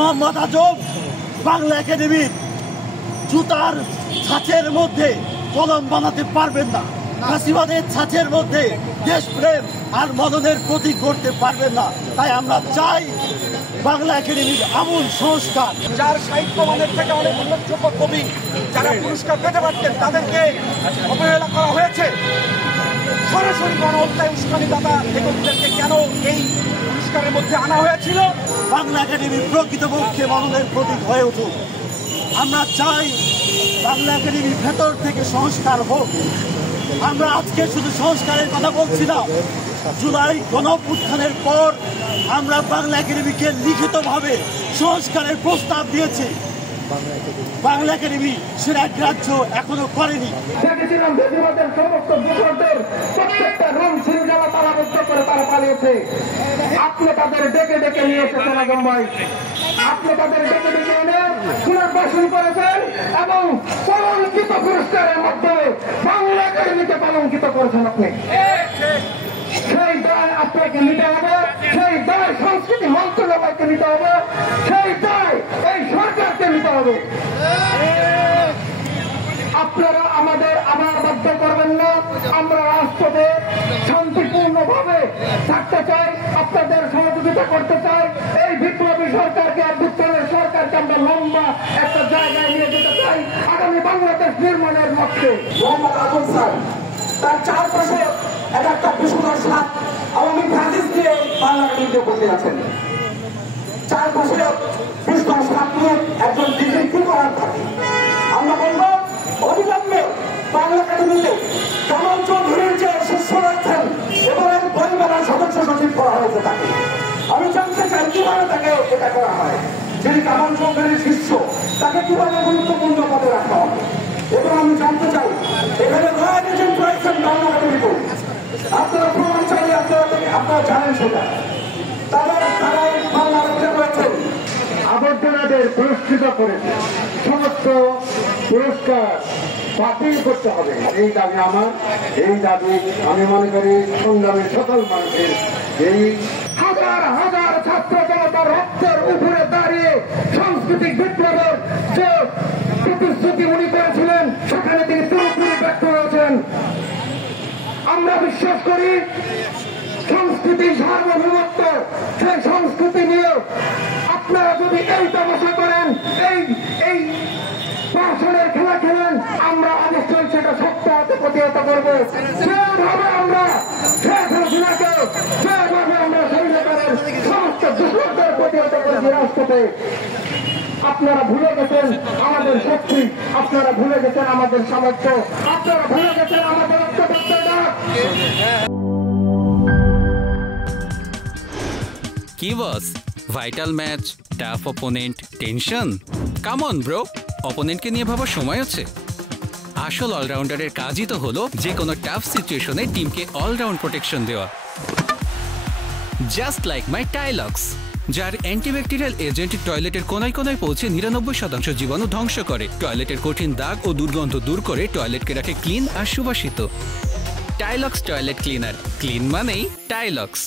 মোহাম্মদ আজম বাংলা একাডেমির জুতার ছাঁচের মধ্যে কলম বানাতে পারবেন না, ফাঁসিবাদের ছাঁচের মধ্যে দেশপ্রেম আর মননের প্রতীক করতে পারবেন না। তাই আমরা চাই বাংলা একাডেমির আমূল সংস্কার। যার সাহিত্য মানের থেকে অনেক উল্লেখযোগ্য কবি যারা পুরস্কার পেতে পারতেন তাদেরকে অবহেলা করা হয়েছে। সরাসরি গণহত্যায় উস্কানিদাতা লেখকদেরকে কেন এই পুরস্কারের মধ্যে আনা হয়েছিল? বাংলা একাডেমি প্রকৃতপক্ষে মননের প্রতীক হয়ে উঠুক। আমরা চাই বাংলা একাডেমির ভেতর থেকে সংস্কার হোক। আমরা আজকে শুধু সংস্কারের কথা বলছি না, জুলাই গণঅভ্যুত্থানের পর আমরা বাংলা একাডেমিকে লিখিতভাবে সংস্কারের প্রস্তাব দিয়েছি। বাংলা একাডেমি সেটা গ্রাহ্য এখনো করেনি। দেখেছিলাম বেশিরভাগের সমস্ত দূষণদের প্রত্যেকটা রুম শৃঙ্খলা তালাবদ্ধ করে তারা পালিয়েছে। আপনি তাদের ডেকে ডেকে নিয়ে এসেছেন আজম ভাই, আপনি তাদের ডেকে ডেকে এনে পুনর্বাসন করেছেন এবং কলঙ্কিত পুরস্কারের মাধ্যমে বাংলা একাডেমিকে কলঙ্কিত করেছেন আপনি। সেই দায় আপনাকে নিতে হবে, সেই দায় সংস্কৃতি মন্ত্রণালয়কে নিতে হবে, সেই দায় এই সরকারকে নিতে হবে। আপনারা আমাদের আবার বাধ্য করবেন না। আমরা রাষ্ট্রতে শান্তিপূর্ণভাবে থাকতে চাই, আপনাদের সহযোগিতা করতে চাই। এই বিপ্লবী সরকারকে, অভ্যুত্থানের সরকারকে আমরা লম্বা একটা জায়গায় নিয়ে যেতে চাই আগামী বাংলাদেশ নির্মাণের লক্ষ্যে। মোহাম্মদ আজম স্যার তার চারপাশে একটা বিশুদ্ধ সাপ আওয়ামী ফ্যাসিস দিয়ে বাংলা একাডেমিতে বসে আছেন। চারপাশে বিশুদ্ধ সাপ নিয়ে একজন দিদি কি করার থাকে। আমরা বলবো অবিলম্বে বাংলা একাডেমিতে কামাল চৌধুরীর যে শিষ্য রয়েছেন এবার পরিবারের সদস্য সচিব করা হয়েছে তাকে। আমি জানতে চাই কিভাবে তাকে এটা করা হয়। যিনি কামাল চৌধুরীর শিষ্য তাকে কিভাবে গুরুত্বপূর্ণ পদে রাখা হবে। এবং আমি জানতে চাই এখানে রয়্যাল এজেন্ট রয়েছেন বাংলা একাডেমিতে। আপনারা প্রমাণ চাইলে আপনারা জানেন সেটা। তারা বাংলা একাডেমিতে রয়েছেন আবর্জনাদের পুরস্কৃত করেছে, সমস্ত পুরস্কার বাতিল করতে হবে, এই দাবি আমার। এই দাবি আমি মনে করি সংগ্রামের সকল মানুষের। এই হাজার হাজার ছাত্র জনতার রক্তের উপরে দাঁড়িয়ে সাংস্কৃতিক বিপ্লবের যে প্রতিশ্রুতি উনি করেছিলেন সেখানে তিনি পুরোপুরি ব্যর্থ হয়েছেন। আমরা বিশ্বাস করি সংস্কৃতির সার্বভৌমত্ব, সেই সংস্কৃতি নিয়ে আপনারা যদি এই তামাশা করেন, এই শাসনের খেলা খেলেন, আমরা অবশ্যই সেটা শক্ত হাতে প্রতিহত করবো। যেভাবে আমরা শেখ হাসিনাকে, যেভাবে আমরা সৈন্যদের সমস্ত দুঃখদের প্রতিহত করেছি রাষ্ট্রতে। আপনারা ভুলে গেছেন আমাদের শক্তি, আপনারা ভুলে গেছেন আমাদের সামর্থ্য, আপনারা ভুলে গেছেন আমাদের ঐক্যবদ্ধতা। কি boss, vital match, tough opponent, tension? Come on bro, অপোনেন্টকে নিয়ে ভাবার সময় আছে। আসল অলরাউন্ডারের কাজই তো হলো যে কোনো টাফ সিচুয়েশনে টিমকে অলরাউন্ড প্রোটেকশন দেওয়া। জাস্ট লাইক মাই টাইলক্স, যার অ্যান্টিব্যাকটেরিয়াল এজেন্ট টয়লেটের কোনায় কোনায় পৌঁছে 99% জীবাণু ধ্বংস করে, টয়লেটের কঠিন দাগ ও দুর্গন্ধ দূর করে টয়লেটকে রাখে ক্লিন আর সুবাসিত। টাইলক্স টয়লেট ক্লিনার, ক্লিন মানেই টাইলক্স।